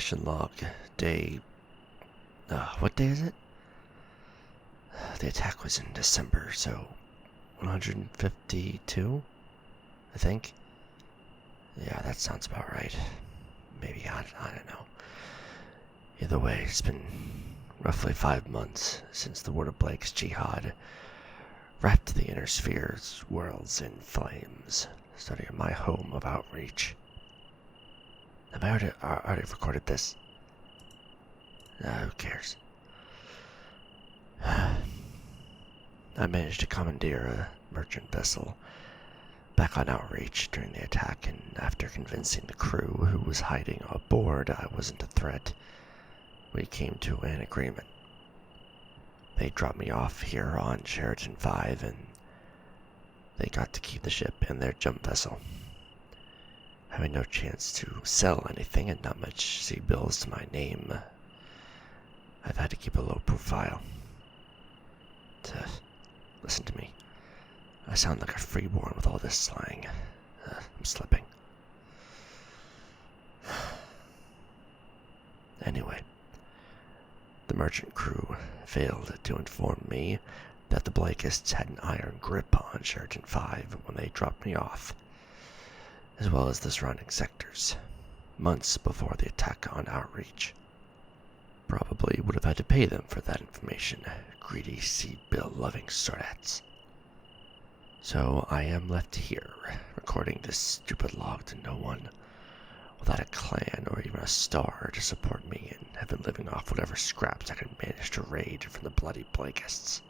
mission log. Day... what day is it? The attack was in December, so 152, I think. Yeah, that sounds about right. Maybe, I don't know. Either way, it's been roughly 5 months since the Word of Blake's jihad wrapped the inner sphere's worlds in flames, starting at my home of outreach. Have I already recorded this? Who cares? I managed to commandeer a merchant vessel back on outreach during the attack, and after convincing the crew who was hiding aboard I wasn't a threat, we came to an agreement. They dropped me off here on Sheraton 5, and they got to keep the ship and their jump vessel. Having no chance to sell anything and not much sea bills to my name, I've had to keep a low profile. Listen to me. I sound like a freeborn with all this slang. I'm slipping. Anyway, the merchant crew failed to inform me that the Blakeists had an iron grip on Sheraton 5 when they dropped me off, as well as the surrounding sectors, months before the attack on outreach. Probably would have had to pay them for that information, greedy sea bill-loving sorats. So I am left here, recording this stupid log to no one, without a clan or even a star to support me, and have been living off whatever scraps I could manage to raid from the bloody Blakeists.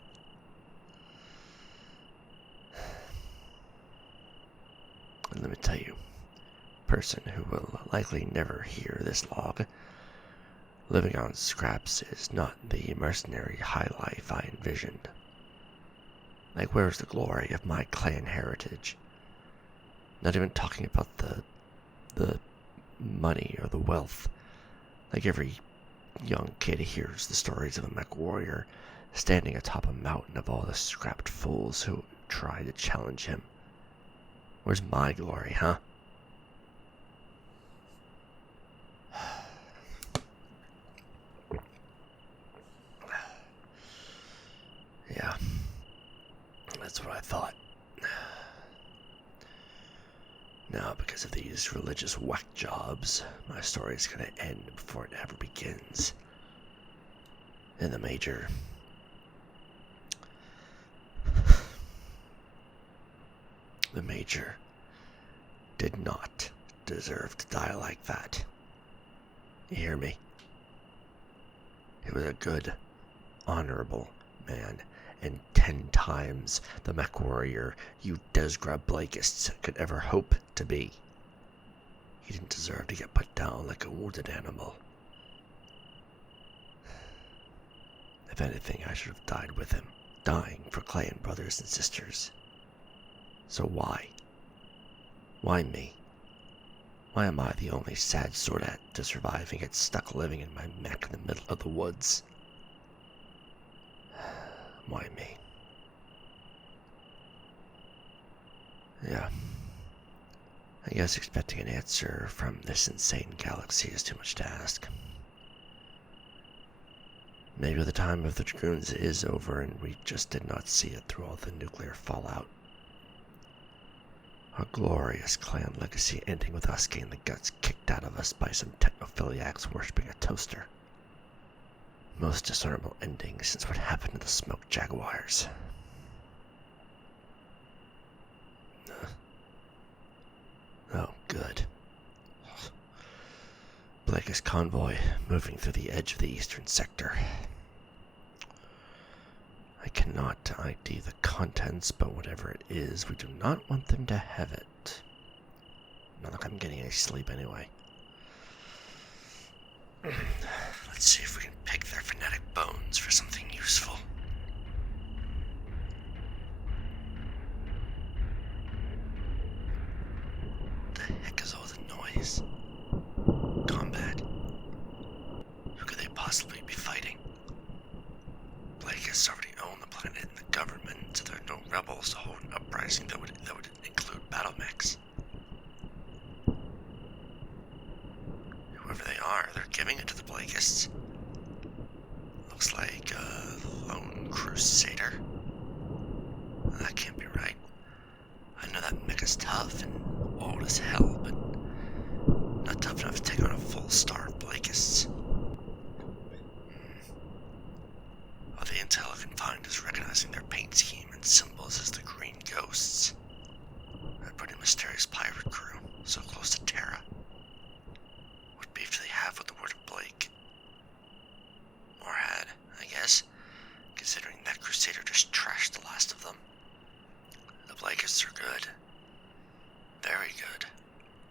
And let me tell you, a person who will likely never hear this log, living on scraps is not the mercenary high life I envisioned. Like, where's the glory of my clan heritage? Not even talking about the money or the wealth. Like, every young kid hears the stories of a mech warrior standing atop a mountain of all the scrapped fools who try to challenge him. Where's my glory, huh? Yeah, that's what I thought. Now, because of these religious whack jobs, my story is going to end before it ever begins. And the Major did not deserve to die like that. You hear me? He was a good, honorable man, and 10 times the mech warrior you Desgra Blakeists could ever hope to be. He didn't deserve to get put down like a wounded animal. If anything, I should have died with him, dying for clan brothers and sisters. So why? Why me? Why am I the only sad sordat to survive and get stuck living in my mech in the middle of the woods? Why me? Yeah. I guess expecting an answer from this insane galaxy is too much to ask. Maybe the time of the Dragoons is over and we just did not see it through all the nuclear fallout. A glorious clan legacy ending with us getting the guts kicked out of us by some technophiliacs worshipping a toaster. Most dishonorable ending since what happened to the Smoke Jaguars. Oh, good. Blake's convoy moving through the edge of the eastern sector. I cannot ID the contents, but whatever it is, we do not want them to have it. Not like I'm getting any sleep anyway. Let's see if we can pick their phonetic bones for something useful. What the heck is all the noise? Combat. Who could they possibly be fighting? Blake has already owned the planet and the government, so there are no rebels to hold an uprising that would include battle mechs. Whoever they are, star. They're giving it to the Blakists. Looks like a lone crusader. That can't be right. I know that mecha's tough and old as hell, but not tough enough to take on a full star of Blakists. All the intel I can find is recognizing their paint scheme and symbols as the green ghosts. A pretty mysterious pirate crew, so close to Terra. What beef do they have with the word of Blake? Or had, I guess, considering that Crusader just trashed the last of them. The Blakists are good. Very good.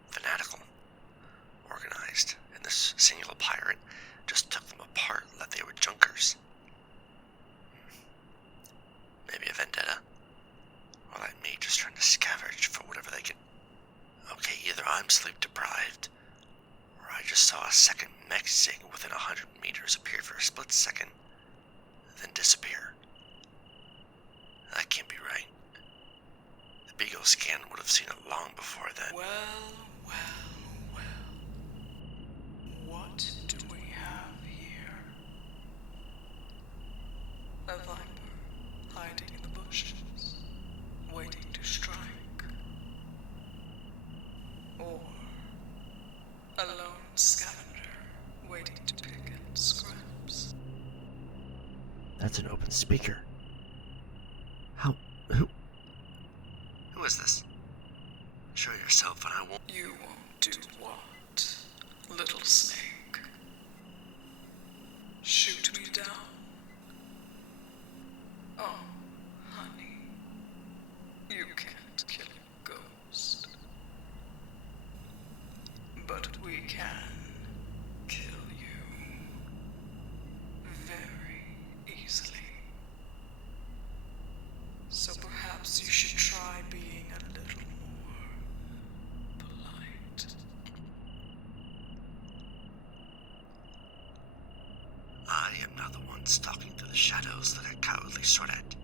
Fanatical. Organized. And this singular pirate just took them apart like they were junkers. Maybe a vendetta. Or like me just trying to scavenge for whatever they can. Okay, either I'm sleep deprived, or I just saw a second mech zing within 100 meters appear for a split second, then disappear. That can't be right. The Beagle scan would have seen it long before then. Well. What do we have here? A viper hiding in the bushes, waiting to strike. Or a lone scavenger waiting to pick at scraps. That's an open speaker. Who is this? Show yourself and I won't. You won't do what, little snake? Shoot me down? Oh, honey, you can't kill a ghost. But we can kill you very easily. So perhaps you should try being a little more polite. I am not the one stalking through the shadows like a cowardly Sordet.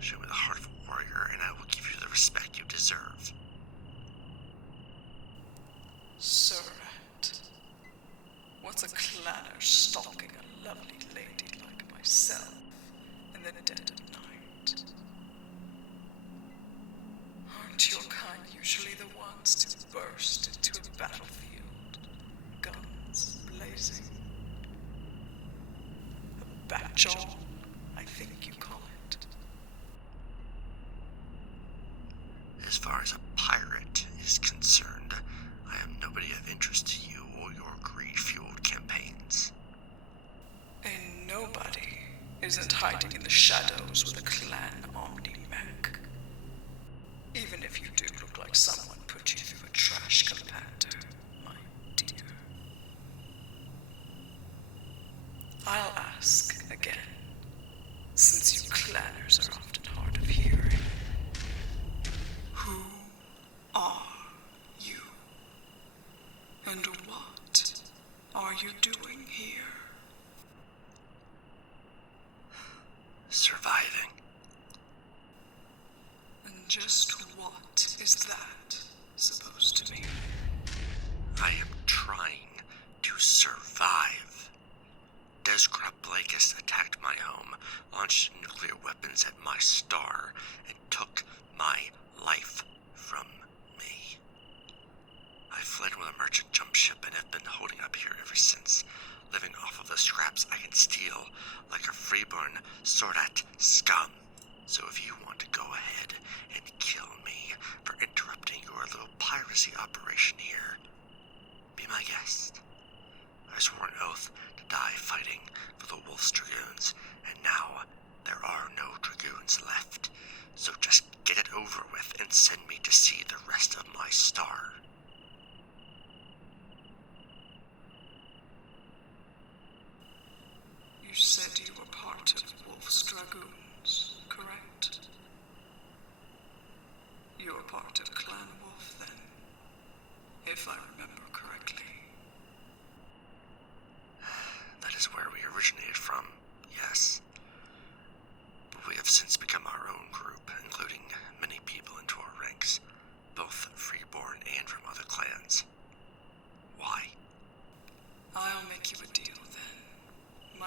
Show me the heart of a warrior and I will give you the respect you deserve. Surret. What's a clanner stalking a lovely lady like myself in the dead of night? Aren't your kind usually the ones to burst into a battlefield, guns blazing? A batjaw, I think you call it. As far as a pirate is concerned, I am nobody of interest to you or your greed-fueled campaigns. And nobody isn't hiding in the shadows with a clan omni-mech. Even if you do look like someone put you through a trash compactor, my dear. I'll ask again, since you clanners are often hard of hearing. Who are you? And what are you doing here? Surviving. And just what is that supposed to mean? I am trying to survive. Desgrab Blakist attacked my home, launched nuclear weapons at my star, and took my life from me. I fled with a merchant jump ship and have been holding up here ever since, living off of the scraps I can steal like a freeborn Sordat scum. So if you want to go ahead and kill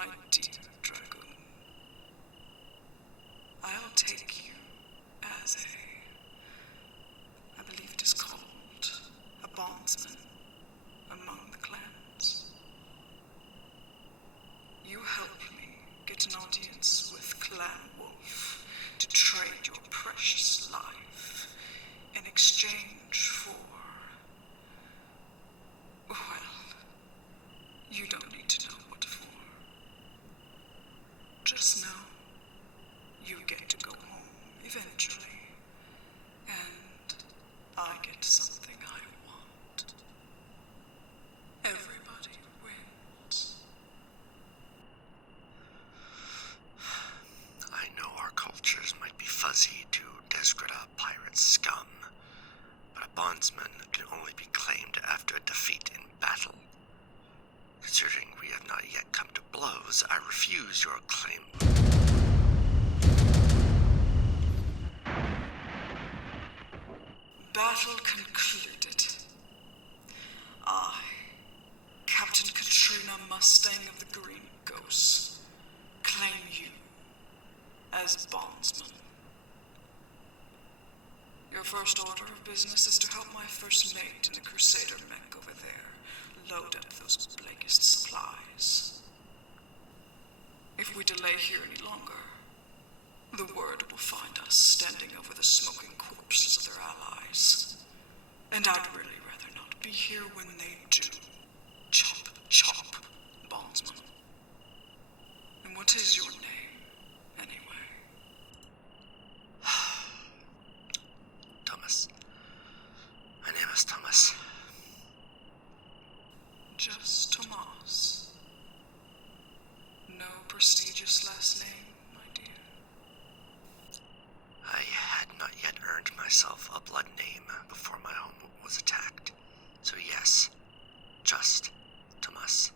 My dear Dragoon, I'll take you as I believe it is called, a bondsman among the clans. You help me get an audience with Clan Wolf to trade your precious life in exchange for... well, you don't need to know what for. Just know you get to go home eventually, and I get something I want. Everybody wins. I know our cultures might be fuzzy to Desgrada pirate scum, but a bondsman can only be claimed after a defeat in battle. Considering we have not yet come to blows, I refuse your claim. Battle concluded. I, Captain Katrina Mustang of the Green Ghosts, claim you as bondsman. Your first order of business is to help my first mate in the Crusader mech over there load up those Blakist supplies. If we delay here any longer, the word will find us standing over the smoking corpses of their allies. And I'd really rather not be here when they do. Chop, chop, bondsman. And what is your name, anyway? Thomas. My name is Thomas. Just Tomas. No prestigious last name, my dear. I had not yet earned myself a blood name before my home was attacked. So yes, just Thomas.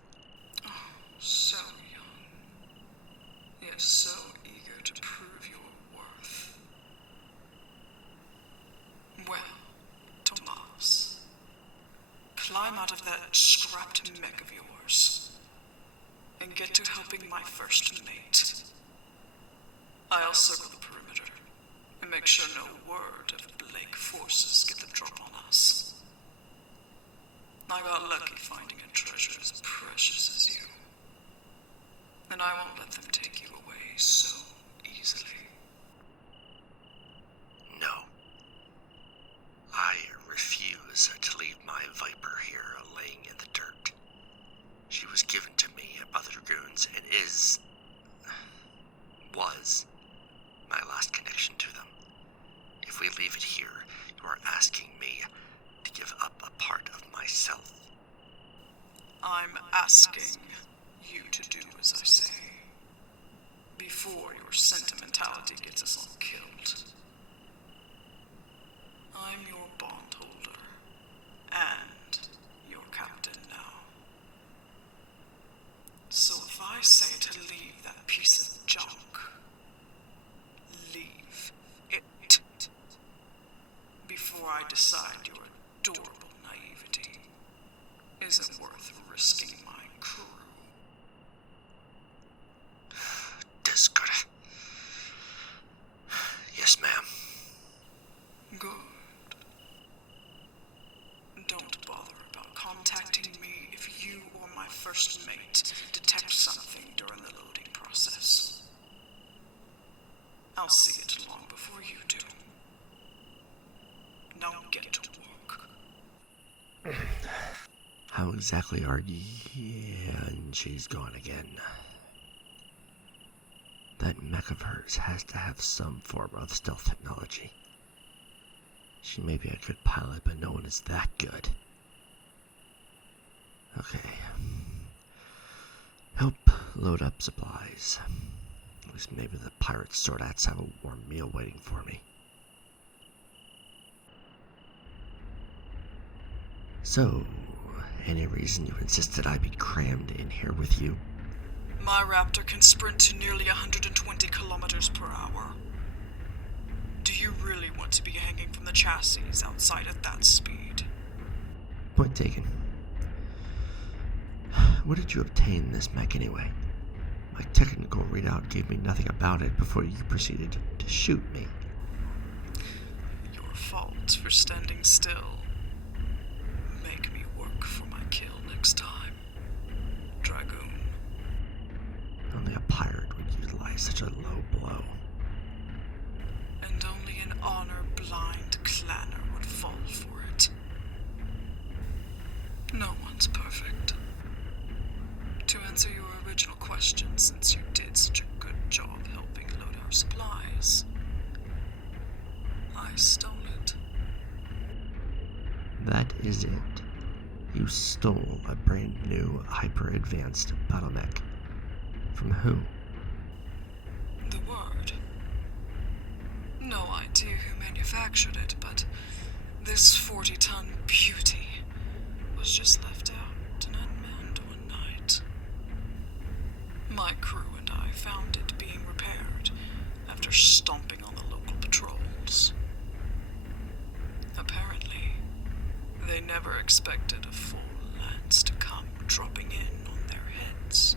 Oh, so young. Yet so eager to prove your worth. Well, Tomas, climb out of that scrapped mech of yours and get to helping my first mate. I'll circle the perimeter and make sure no word of Blake forces get the drop on us. I got lucky finding a treasure as precious as you. And I won't let them take you away so easily. No. I refuse to leave my Viper here laying in the dirt. She was given to me by the Dragoons and was my last connection to them. If we leave it here, you are asking me to give up a part of myself. I'm asking you to do as I say, before your sentimentality gets us all killed. I'm your bondholder, and your captain now. So if I say to leave that piece of junk, leave it. Before I decide your adorable naivety isn't worth risking my crew. Desgrada. Yes, ma'am. Good. Don't bother about contacting me if you or my first mate detect something during the loading process. I'll see it long before you do. Now get to work. How exactly are you? Yeah, and she's gone again. That mech of hers has to have some form of stealth technology. She may be a good pilot, but no one is that good. Okay. Help load up supplies. At least maybe the pirate swordats have a warm meal waiting for me. So, any reason you insisted I be crammed in here with you? My Raptor can sprint to nearly 120 kilometers per hour. Do you really want to be hanging from the chassis outside at that speed? Point taken. Where did you obtain this mech anyway? My technical readout gave me nothing about it before you proceeded to shoot me. Your fault for standing still. Make me work for my kill next time, Dragoon. Only a pirate would utilize such a low blow. And only an honor-blind clanner would fall for it. No one's perfect. To answer your original question, since you did such a good job helping load our supplies, I stole it. That is it. You stole a brand new, hyper-advanced BattleTech. From who? The Word. No idea who manufactured it, but this 40-ton beauty was just left out and unmanned one night. My crew and I found it being repaired after stomping on the local patrols. Apparently, they never expected a full lance to come dropping in on their heads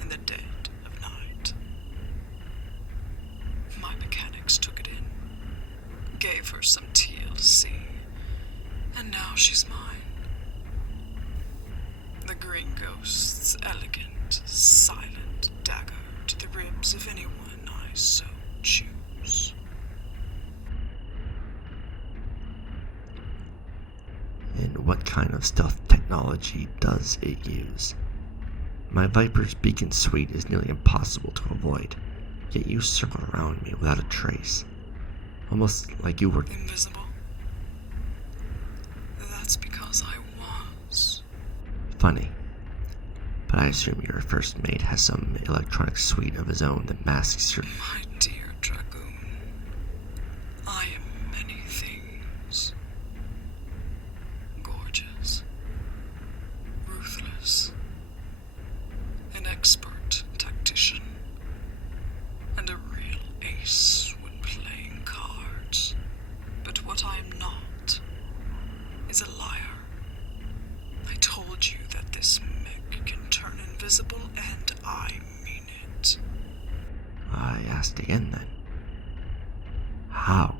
in the dead of night. My mechanics took it in, gave her some TLC, and now she's mine. The Green Ghost's elegant, silent dagger to the ribs of anyone I so choose. And what kind of stealth technology does it use? My Viper's beacon suite is nearly impossible to avoid, yet you circled around me without a trace. Almost like you were Invisible? That's because I was. funny. But I assume your first mate has some electronic suite of his own that masks your... My dear Dragoon, I am many things. Gorgeous, ruthless, an expert tactician, and a real ace when playing cards. But what I am not is a liar. I told you that this mech can turn invisible, and I mean it. I asked again then. How?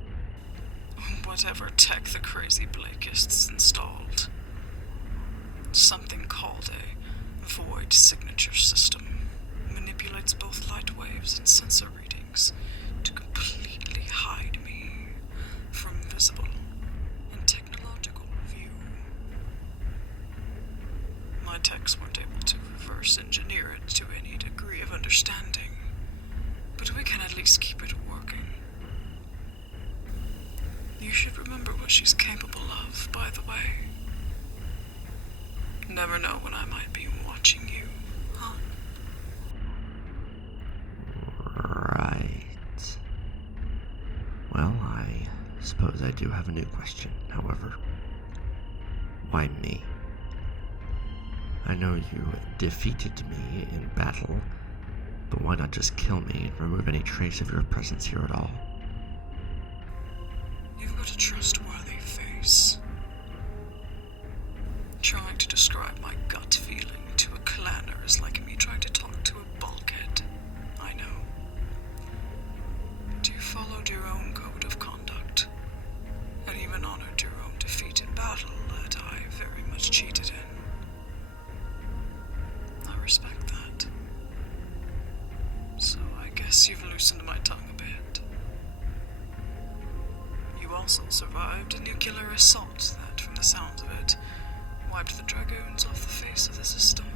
Whatever tech the crazy Blakists installed. Something called a void signature system manipulates both light waves and sensor readings to completely hide me from visible and technological view. My techs weren't able to reverse engineer it to any degree of understanding, but we can at least keep it working. You should remember what she's capable of, by the way. Never know when I might be watching you, huh? Right. Well, I suppose I do have a new question, however. Why me? I know you defeated me in battle, but why not just kill me and remove any trace of your presence here at all? You've got a trustworthy face. Trying to describe my gut feeling to a clanner is like me trying to talk to a bulkhead. I know. But you followed your own code of conduct, and even honored your own defeat in battle that I very much cheated in. I respect that. So I guess you've loosened my tongue a bit. You also survived a nuclear assault that, from the sounds of it, wiped the Dragoons off the face of the system.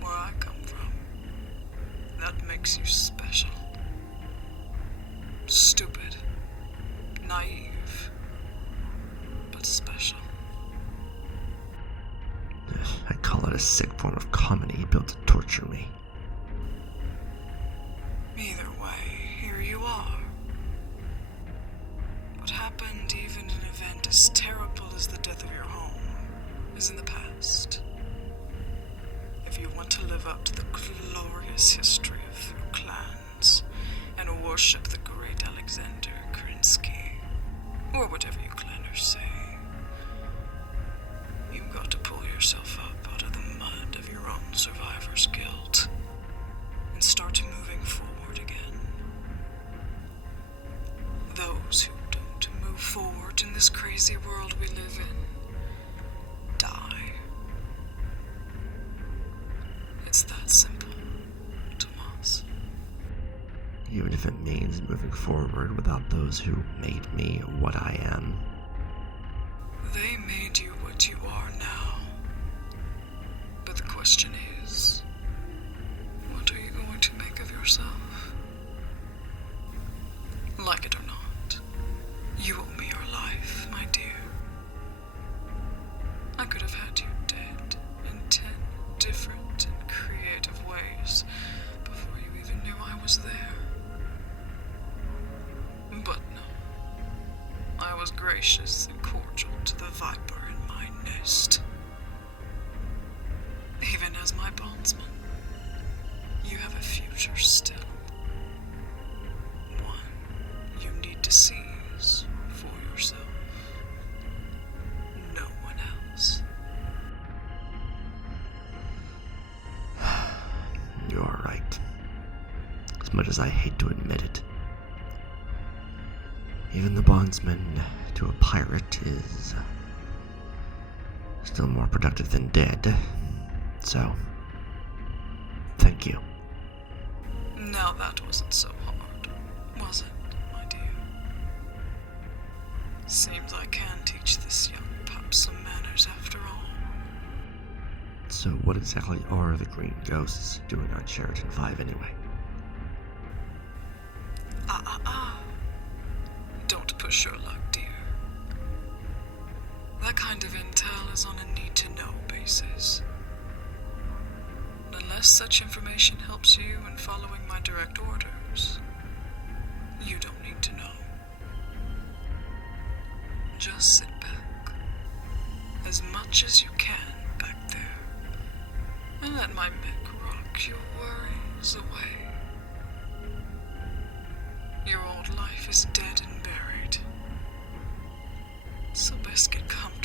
Where I come from, that makes you special. Stupid, naive, but special. I call it a sick form of comedy built to torture me. Either way, here you are. What happened, even an event as terrible as the death of your home, is in the past. If you want to live up to the glorious history of your clans and worship the great Alexander Krinsky, or whatever you clanners say, you've got to pull yourself up out of the mud of your own survivor's guilt. if it means moving forward without those who made me what I am. They made you what you are now. But the question is, what are you going to make of yourself? Like it or not, you owe me your life, my dear. I could have had you dead in 10 different and creative ways before you even knew I was there. But no, I was gracious and cordial to the viper in my nest. Even as my bondsman, you have a future still. One you need to seize for yourself. No one else. You are right. As much as I hate to admit it. Even the bondsman to a pirate is still more productive than dead. So, thank you. Now that wasn't so hard, was it, my dear? Seems I can teach this young pup some manners after all. So what exactly are the Green Ghosts doing on Sheraton 5 anyway? Don't push your luck, dear. That kind of intel is on a need-to-know basis. Unless such information helps you in following my direct orders, you don't need to know. Just sit back, as much as you can back there, and let my mech rock your worries away. Your old life is dead and buried, so best get comfortable.